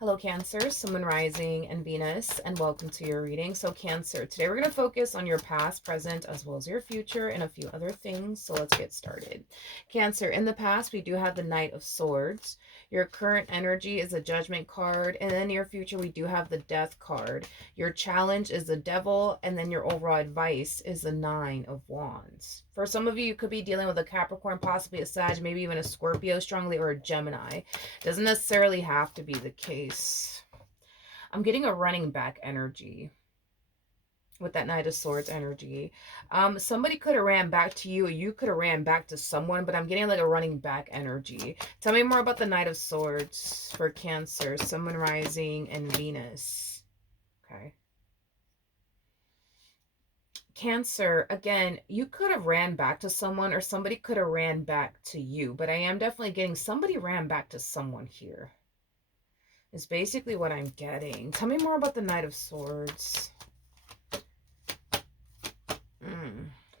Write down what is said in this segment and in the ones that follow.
Hello, Cancer, Sun, Moon, Rising, and Venus, and welcome to your reading. So, Cancer, today we're going to focus on your past, present, as well as your future and a few other things. So, let's get started. Cancer, in the past, we do have the Knight of Swords. Your current energy is a Judgment card, and in your future, we do have the Death card. Your challenge is the Devil, and then your overall advice is the Nine of Wands. For some of you, you could be dealing with a Capricorn, possibly a Sag, maybe even a Scorpio strongly, or a Gemini. Doesn't necessarily have to be the case. I'm getting a running back energy with that Knight of Swords energy. Somebody could have ran back to you, or you could have ran back to someone, but I'm getting like a running back energy. Tell me more about the Knight of Swords for Cancer, Sun, Moon, Rising, and Venus. Okay. Cancer, again, you could have ran back to someone, or somebody could have ran back to you, but I am definitely getting somebody ran back to someone here. Is basically what I'm getting. Tell me more about the Knight of Swords.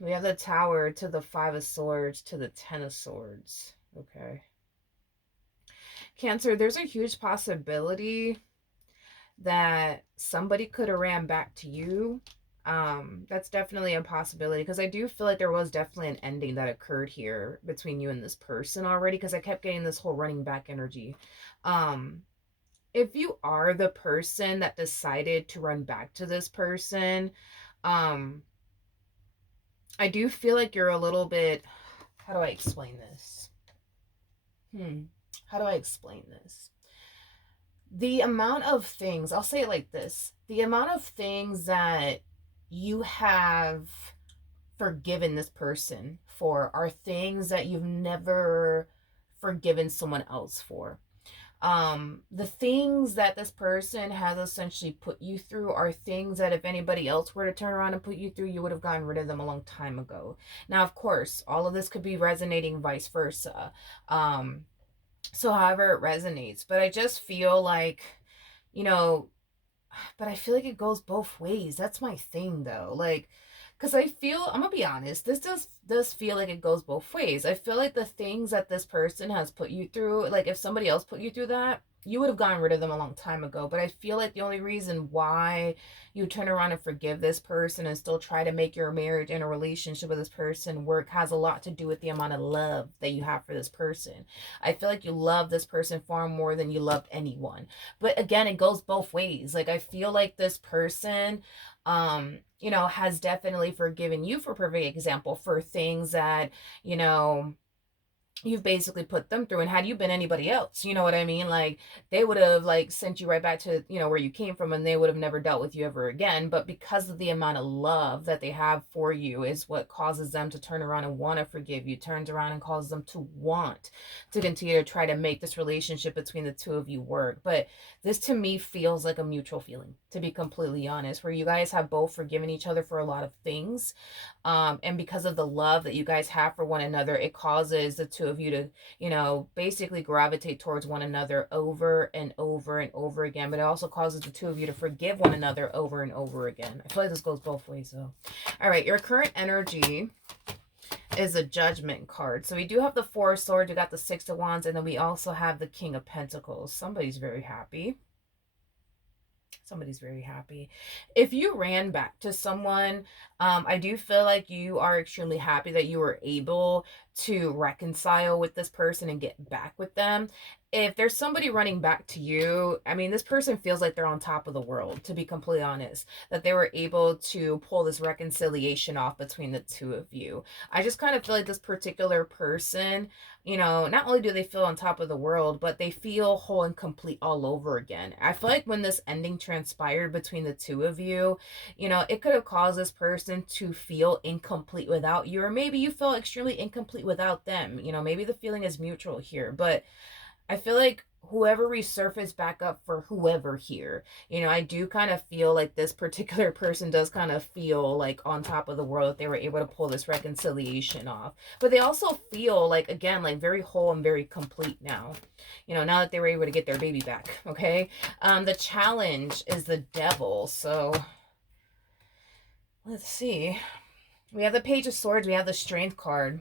We have the Tower to the Five of Swords to the Ten of Swords. Okay. Cancer, there's a huge possibility that somebody could have ran back to you. That's definitely a possibility, because I do feel like there was definitely an ending that occurred here between you and this person already, because I kept getting this whole running back energy. If you are the person that decided to run back to this person, I do feel like you're a little bit, how do I explain this? How do I explain this? The amount of things, I'll say it like this, the amount of things that you have forgiven this person for are things that you've never forgiven someone else for. The things that this person has essentially put you through are things that if anybody else were to turn around and put you through, you would have gotten rid of them a long time ago. Now, of course, all of this could be resonating vice versa. So however it resonates, but I just feel like, you know, but I feel like it goes both ways. That's my thing though. Like, because I feel, I'm gonna be honest, this does feel like it goes both ways. I feel like the things that this person has put you through, like if somebody else put you through that, you would have gotten rid of them a long time ago. But I feel like the only reason why you turn around and forgive this person and still try to make your marriage and a relationship with this person work has a lot to do with the amount of love that you have for this person. I feel like you love this person far more than you loved anyone. But again, it goes both ways. Like I feel like this person has definitely forgiven you, for perfect example, for things that, you know, you've basically put them through. And had you been anybody else, you know what I mean, like they would have like sent you right back to, where you came from, and they would have never dealt with you ever again. But because of the amount of love that they have for you is what causes them to turn around and want to forgive you, turns around and causes them to want to continue to try to make this relationship between the two of you work. But this to me feels like a mutual feeling, to be completely honest, where you guys have both forgiven each other for a lot of things, and because of the love that you guys have for one another, it causes the two of you to, basically gravitate towards one another over and over and over again. But it also causes the two of you to forgive one another over and over again. I feel like this goes both ways though. All right, your current energy is a Judgment card. So we do have the Four of Swords, we got the Six of Wands, and then we also have the King of Pentacles. Somebody's very happy. Somebody's very happy. If you ran back to someone, I do feel like you are extremely happy that you were able to reconcile with this person and get back with them. If there's somebody running back to you, I mean, this person feels like they're on top of the world, to be completely honest, that they were able to pull this reconciliation off between the two of you. I just kind of feel like this particular person, not only do they feel on top of the world, but they feel whole and complete all over again. I feel like when this ending transpired between the two of you, it could have caused this person to feel incomplete without you, or maybe you felt extremely incomplete without them. Maybe the feeling is mutual here, but I feel like whoever resurfaced back up for whoever here, I do kind of feel like this particular person does kind of feel like on top of the world, that they were able to pull this reconciliation off. But they also feel like, again, like very whole and very complete now, now that they were able to get their baby back. Okay. The challenge is the Devil. So let's see. We have the Page of Swords, we have the Strength card,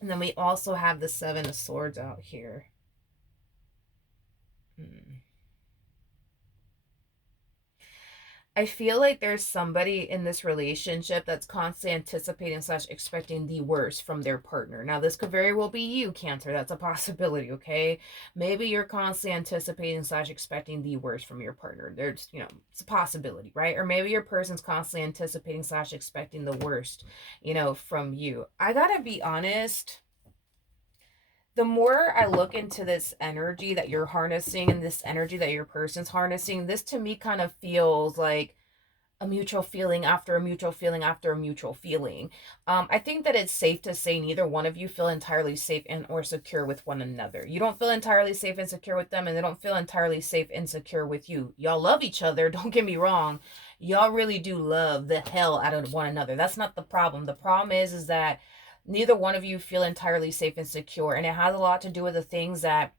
and then we also have the Seven of Swords out here. I feel like there's somebody in this relationship that's constantly anticipating slash expecting the worst from their partner. Now, this could very well be you, Cancer. That's a possibility, okay? Maybe you're constantly anticipating slash expecting the worst from your partner. There's, it's a possibility, right? Or maybe your person's constantly anticipating slash expecting the worst, from you. I gotta be honest, the more I look into this energy that you're harnessing and this energy that your person's harnessing, this to me kind of feels like a mutual feeling after a mutual feeling after a mutual feeling. I think that it's safe to say neither one of you feel entirely safe and or secure with one another. You don't feel entirely safe and secure with them, and they don't feel entirely safe and secure with you. Y'all love each other, don't get me wrong. Y'all really do love the hell out of one another. That's not the problem. The problem is that neither one of you feel entirely safe and secure, and it has a lot to do with the things that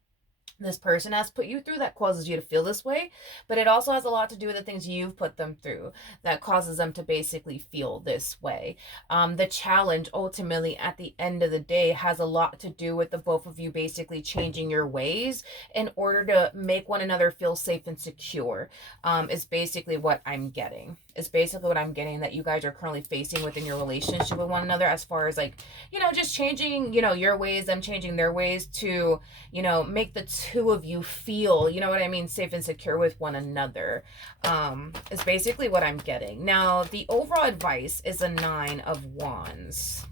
this person has put you through that causes you to feel this way, but it also has a lot to do with the things you've put them through that causes them to basically feel this way. The challenge ultimately at the end of the day has a lot to do with the both of you basically changing your ways in order to make one another feel safe and secure. Is basically what I'm getting. Is basically what I'm getting that you guys are currently facing within your relationship with one another, as far as like, just changing, your ways, them changing their ways to, make the two of you feel, you know what I mean, safe and secure with one another. Is basically what I'm getting. Now, the overall advice is a 9 of Wands.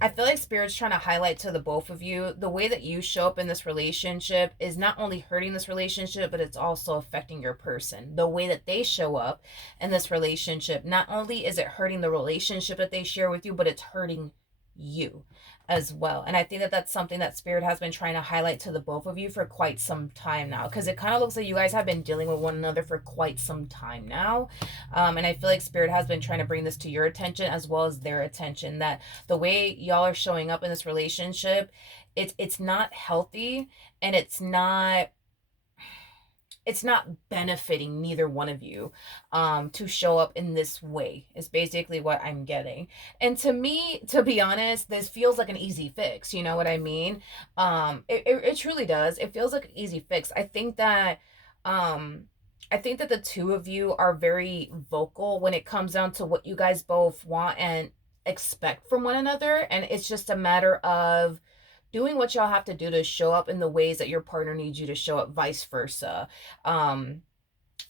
I feel like Spirit's trying to highlight to the both of you, the way that you show up in this relationship is not only hurting this relationship, but it's also affecting your person. The way that they show up in this relationship, not only is it hurting the relationship that they share with you, but it's hurting you as well. And I think that that's something that Spirit has been trying to highlight to the both of you for quite some time now, because it kind of looks like you guys have been dealing with one another for quite some time now. And I feel like Spirit has been trying to bring this to your attention as well as their attention, that the way y'all are showing up in this relationship, it's not healthy, and it's not benefiting neither one of you to show up in this way, is basically what I'm getting. And to me, to be honest, this feels like an easy fix. You know what I mean? It truly does. It feels like an easy fix. I think that the two of you are very vocal when it comes down to what you guys both want and expect from one another. And it's just a matter of doing what y'all have to do to show up in the ways that your partner needs you to show up, vice versa.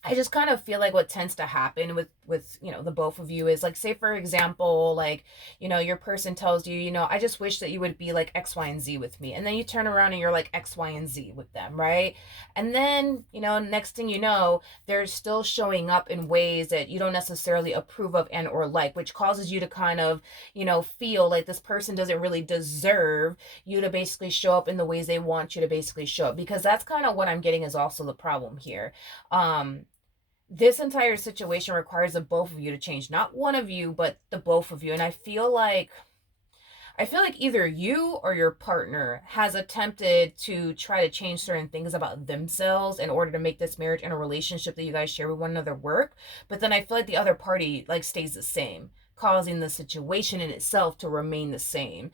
I just kind of feel like what tends to happen with the both of you is, like, say for example, like, your person tells you, I just wish that you would be like X, Y, and Z with me, and then you turn around and you're like X, Y, and Z with them, right? And then next thing you know, they're still showing up in ways that you don't necessarily approve of and or like, which causes you to kind of feel like this person doesn't really deserve you to basically show up in the ways they want you to basically show up, because that's kind of what I'm getting is also the problem here. This entire situation requires the both of you to change, not one of you, but the both of you. And I feel like either you or your partner has attempted to try to change certain things about themselves in order to make this marriage and a relationship that you guys share with one another work, but then I feel like the other party like stays the same, causing the situation in itself to remain the same.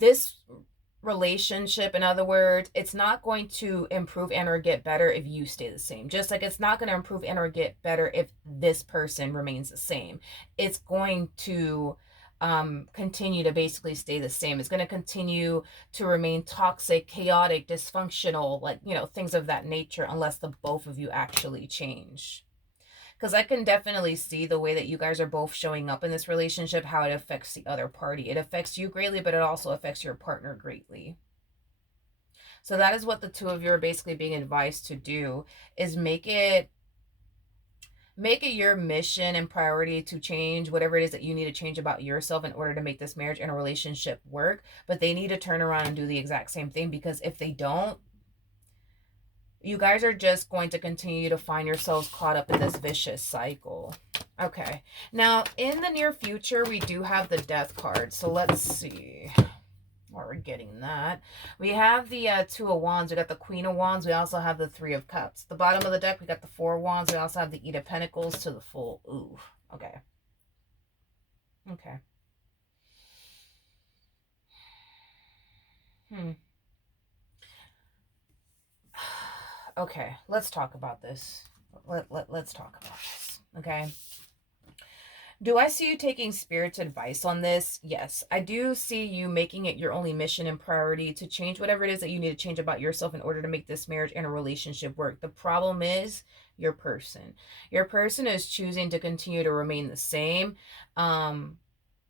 This relationship, in other words, it's not going to improve and or get better if you stay the same, just like it's not going to improve and or get better if this person remains the same. It's going to continue to basically stay the same. It's going to continue to remain toxic, chaotic, dysfunctional, like things of that nature, unless the both of you actually change. Because I can definitely see the way that you guys are both showing up in this relationship, how it affects the other party. It affects you greatly, but it also affects your partner greatly. So that is what the two of you are basically being advised to do, is make it your mission and priority to change whatever it is that you need to change about yourself in order to make this marriage and a relationship work. But they need to turn around and do the exact same thing, because if they don't, you guys are just going to continue to find yourselves caught up in this vicious cycle. Okay. Now, in the near future, we do have the Death card. So let's see where we're getting that. We have the Two of Wands. We got the Queen of Wands. We also have the Three of Cups. The bottom of the deck, we got the Four of Wands. We also have the Eight of Pentacles to the full. Ooh. Okay. Okay. Okay, let's talk about this. Let's talk about this. Okay. Do I see you taking Spirit's advice on this? Yes. I do see you making it your only mission and priority to change whatever it is that you need to change about yourself in order to make this marriage and a relationship work. The problem is your person. Your person is choosing to continue to remain the same.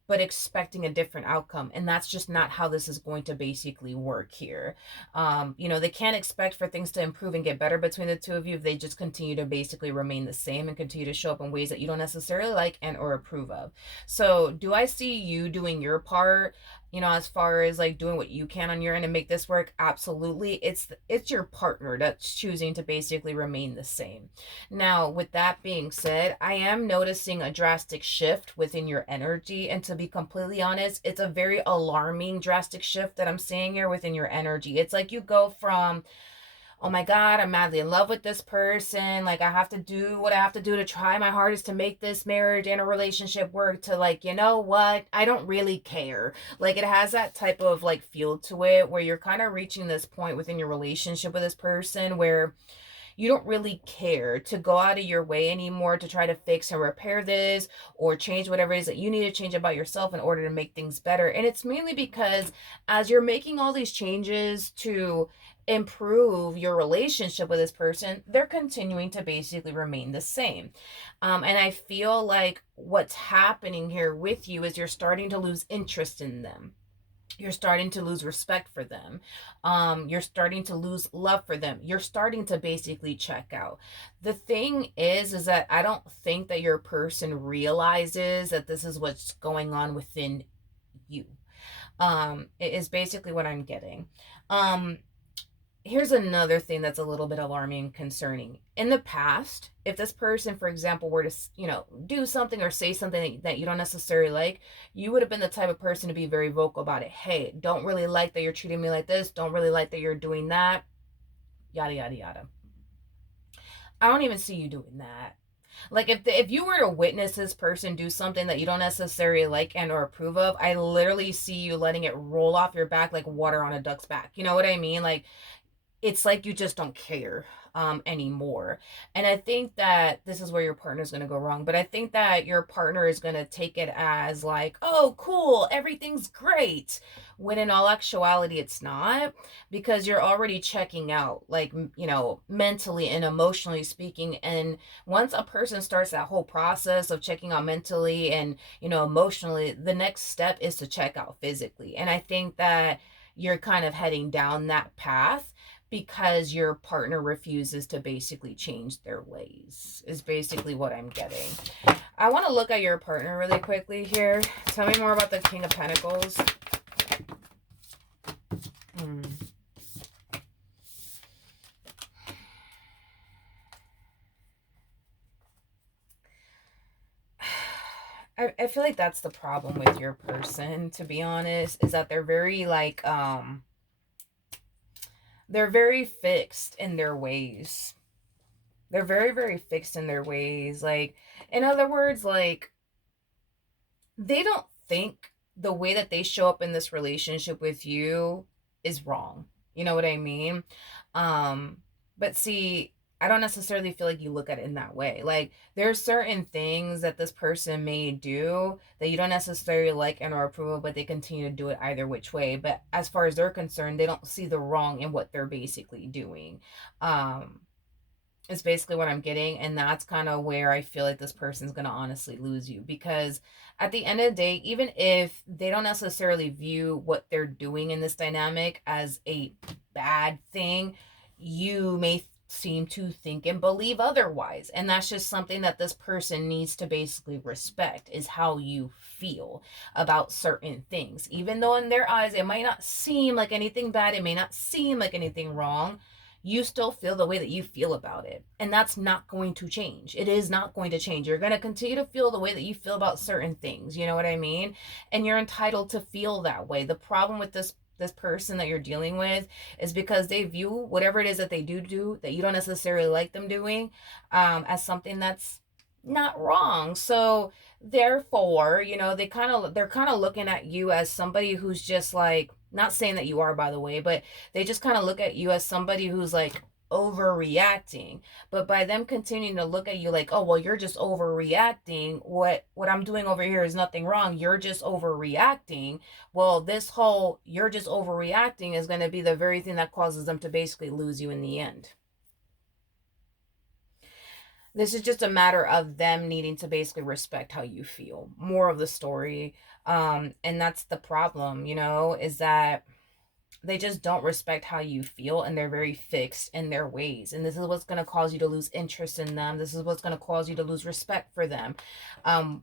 But expecting a different outcome, and that's just not how this is going to basically work here. They can't expect for things to improve and get better between the two of you if they just continue to basically remain the same and continue to show up in ways that you don't necessarily like and or approve of. So do I see you doing your part, as far as like doing what you can on your end and make this work? Absolutely. It's your partner that's choosing to basically remain the same. Now, with that being said, I am noticing a drastic shift within your energy. And to be completely honest, it's a very alarming drastic shift that I'm seeing here within your energy. It's like you go from, oh my God, I'm madly in love with this person. Like, I have to do what I have to do to try my hardest to make this marriage and a relationship work, to like, you know what? I don't really care. Like, it has that type of like feel to it where you're kind of reaching this point within your relationship with this person where you don't really care to go out of your way anymore to try to fix and repair this or change whatever it is that you need to change about yourself in order to make things better. And it's mainly because as you're making all these changes to improve your relationship with this person, they're continuing to basically remain the same. And I feel like what's happening here with you is you're starting to lose interest in them. You're starting to lose respect for them. You're starting to lose love for them. You're starting to basically check out. The thing is that I don't think that your person realizes that this is what's going on within you. It is basically what I'm getting. Here's another thing that's a little bit alarming and concerning. In the past, if this person, for example, were to, do something or say something that you don't necessarily like, you would have been the type of person to be very vocal about it. Hey, don't really like that you're treating me like this. Don't really like that you're doing that. Yada, yada, yada. I don't even see you doing that. Like, if you were to witness this person do something that you don't necessarily like and or approve of, I literally see you letting it roll off your back like water on a duck's back. You know what I mean? Like, it's like you just don't care anymore. And I think that this is where your partner is going to go wrong. But I think that your partner is going to take it as like, oh, cool, everything's great. When in all actuality, it's not, because you're already checking out, like, mentally and emotionally speaking. And once a person starts that whole process of checking out mentally and, emotionally, the next step is to check out physically. And I think that you're kind of heading down that path because your partner refuses to basically change their ways, is basically what I'm getting. I want to look at your partner really quickly here. Tell me more about the King of Pentacles. I feel like that's the problem with your person, to be honest, is that they're very like, they're very fixed in their ways. They're very, very fixed in their ways. Like, in other words, like, they don't think the way that they show up in this relationship with you is wrong. You know what I mean? But see, I don't necessarily feel like you look at it in that way. Like, there's certain things that this person may do that you don't necessarily like and or approve of, but they continue to do it either which way. But as far as they're concerned, they don't see the wrong in what they're basically doing. Is basically what I'm getting. And that's kind of where I feel like this person's going to honestly lose you, because at the end of the day, even if they don't necessarily view what they're doing in this dynamic as a bad thing, you may seem to think and believe otherwise. And that's just something that this person needs to basically respect, is how you feel about certain things. Even though in their eyes it might not seem like anything bad, it may not seem like anything wrong, you still feel the way that you feel about it. And that's not going to change. It is not going to change. You're going to continue to feel the way that you feel about certain things. You know what I mean? And you're entitled to feel that way. The problem with this person that you're dealing with is because they view whatever it is that they do that you don't necessarily like them doing, as something that's not wrong. So therefore, they're kind of looking at you as somebody who's just like, not saying that you are, by the way, but they just kind of look at you as somebody who's like overreacting. But by them continuing to look at you like, oh well, you're just overreacting, what I'm doing over here is nothing wrong, you're just overreacting. Well, this whole you're just overreacting is going to be the very thing that causes them to basically lose you in the end. This is just a matter of them needing to basically respect how you feel, more of the story. And that's the problem, is that they just don't respect how you feel, and they're very fixed in their ways, and this is what's going to cause you to lose interest in them. This is what's going to cause you to lose respect for them,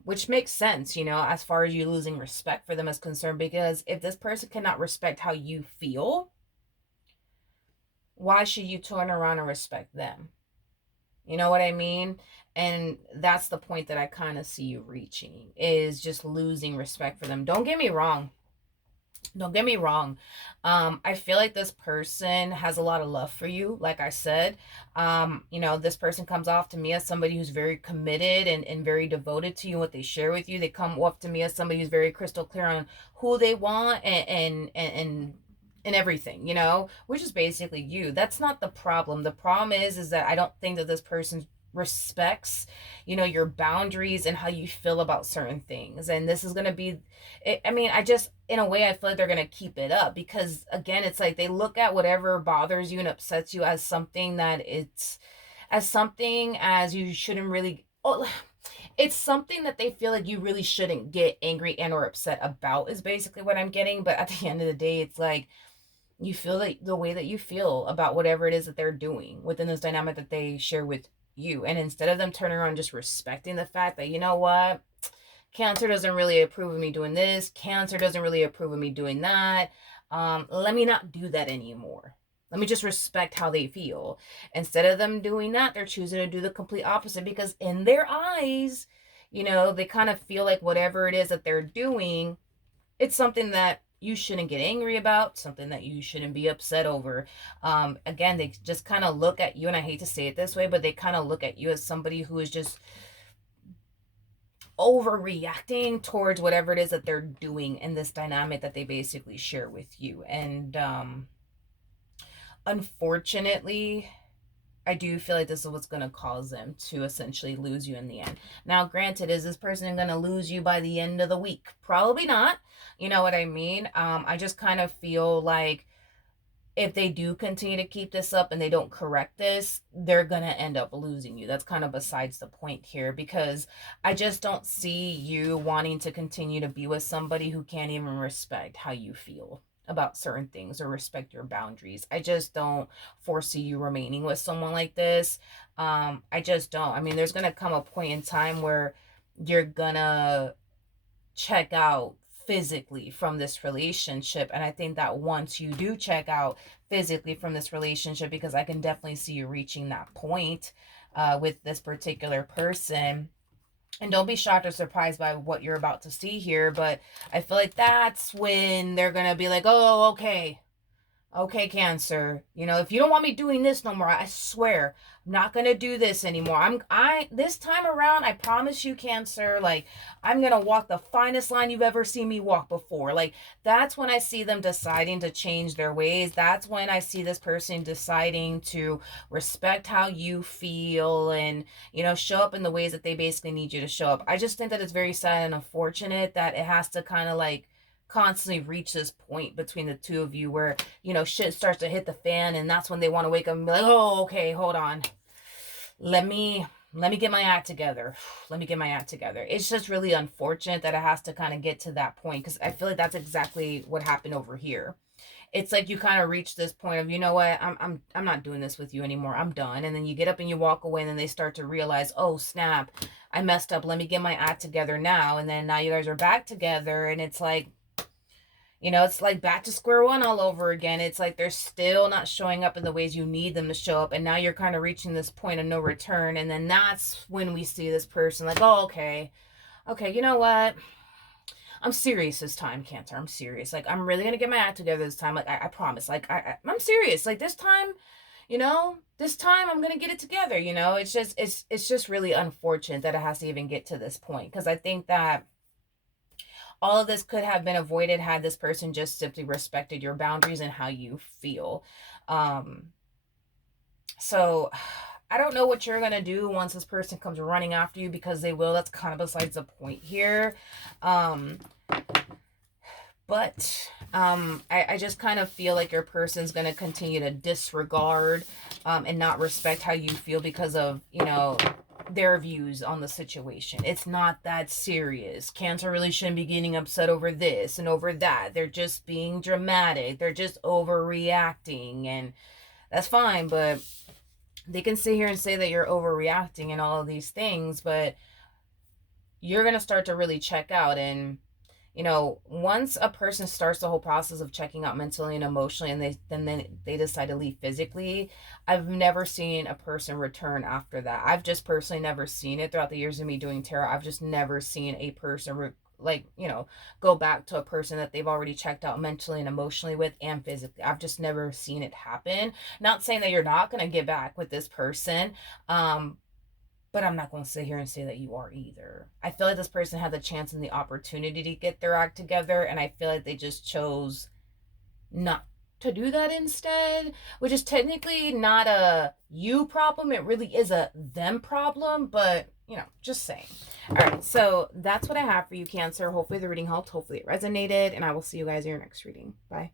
which makes sense, as far as you losing respect for them is concerned, because if this person cannot respect how you feel, why should you turn around and respect them? You know what I mean? And that's the point that I kind of see you reaching, is just losing respect for them. Don't get me wrong. Don't get me wrong. I feel like this person has a lot of love for you. Like I said, this person comes off to me as somebody who's very committed and very devoted to you, what they share with you. They come off to me as somebody who's very crystal clear on who they want and everything, which is basically you. That's not the problem. The problem is that I don't think that this person respects your boundaries and how you feel about certain things, and this is going to be I just, in a way, I feel like they're going to keep it up, because again, it's like they look at whatever bothers you and upsets you as something as you shouldn't really, it's something that they feel like you really shouldn't get angry and or upset about, is basically what I'm getting. But at the end of the day, it's like you feel like the way that you feel about whatever it is that they're doing within this dynamic that they share with you. And instead of them turning around just respecting the fact that, you know what, Cancer doesn't really approve of me doing this, Cancer doesn't really approve of me doing that, let me not do that anymore. Let me just respect how they feel. Instead of them doing that, they're choosing to do the complete opposite, because in their eyes, they kind of feel like whatever it is that they're doing, it's something that you shouldn't get angry about, something that you shouldn't be upset over. Again, they just kind of look at you, and I hate to say it this way, but they kind of look at you as somebody who is just overreacting towards whatever it is that they're doing in this dynamic that they basically share with you. And unfortunately, I do feel like this is what's going to cause them to essentially lose you in the end. Now, granted, is this person going to lose you by the end of the week? Probably not. You know what I mean? I just kind of feel like if they do continue to keep this up and they don't correct this, they're going to end up losing you. That's kind of besides the point here, because I just don't see you wanting to continue to be with somebody who can't even respect how you feel about certain things or respect your boundaries. I just don't foresee you remaining with someone like this. I just don't. I mean, there's going to come a point in time where you're going to check out physically from this relationship, and I think that once you do check out physically from this relationship, because I can definitely see you reaching that point with this particular person, and don't be shocked or surprised by what you're about to see here, but I feel like that's when they're gonna be like, oh, okay, Cancer, if you don't want me doing this no more, I swear I'm not gonna do this anymore. I this time around, I promise you, Cancer, like, I'm gonna walk the finest line you've ever seen me walk before. Like, that's when I see them deciding to change their ways. That's when I see this person deciding to respect how you feel and, show up in the ways that they basically need you to show up. I just think that it's very sad and unfortunate that it has to kind of like constantly reach this point between the two of you where shit starts to hit the fan, and that's when they want to wake up and be like, oh, okay, hold on, let me get my act together. Let me get my act together. It's just really unfortunate that it has to kind of get to that point, because I feel like that's exactly what happened over here. It's like you kind of reach this point of, you know what, I'm not doing this with you anymore, I'm done. And then you get up and you walk away, and then they start to realize, oh snap, I messed up, let me get my act together now. And then now you guys are back together, and it's like, it's like back to square one all over again. It's like they're still not showing up in the ways you need them to show up. And now you're kind of reaching this point of no return. And then that's when we see this person like, oh, okay, you know what? I'm serious this time, Cancer. I'm serious. Like, I'm really going to get my act together this time. Like, I promise. Like, I'm serious. Like, this time, this time I'm going to get it together. It's just really unfortunate that it has to even get to this point. Because I think that all of this could have been avoided had this person just simply respected your boundaries and how you feel. So I don't know what you're going to do once this person comes running after you, because they will. That's kind of besides the point here. Um, but I just kind of feel like your person's going to continue to disregard and not respect how you feel because of, their views on the situation. It's not that serious. Cancer really shouldn't be getting upset over this and over that. They're just being dramatic. They're just overreacting, and that's fine, but they can sit here and say that you're overreacting and all of these things, but you're going to start to really check out. And once a person starts the whole process of checking out mentally and emotionally, and then they decide to leave physically, I've never seen a person return after that. I've just personally never seen it throughout the years of me doing tarot. I've just never seen a person go back to a person that they've already checked out mentally and emotionally with and physically. I've just never seen it happen. Not saying that you're not going to get back with this person, but I'm not going to sit here and say that you are either. I feel like this person had the chance and the opportunity to get their act together, and I feel like they just chose not to do that instead, which is technically not a you problem. It really is a them problem, but just saying. All right, so that's what I have for you, Cancer. Hopefully the reading helped. Hopefully it resonated, and I will see you guys in your next reading. Bye.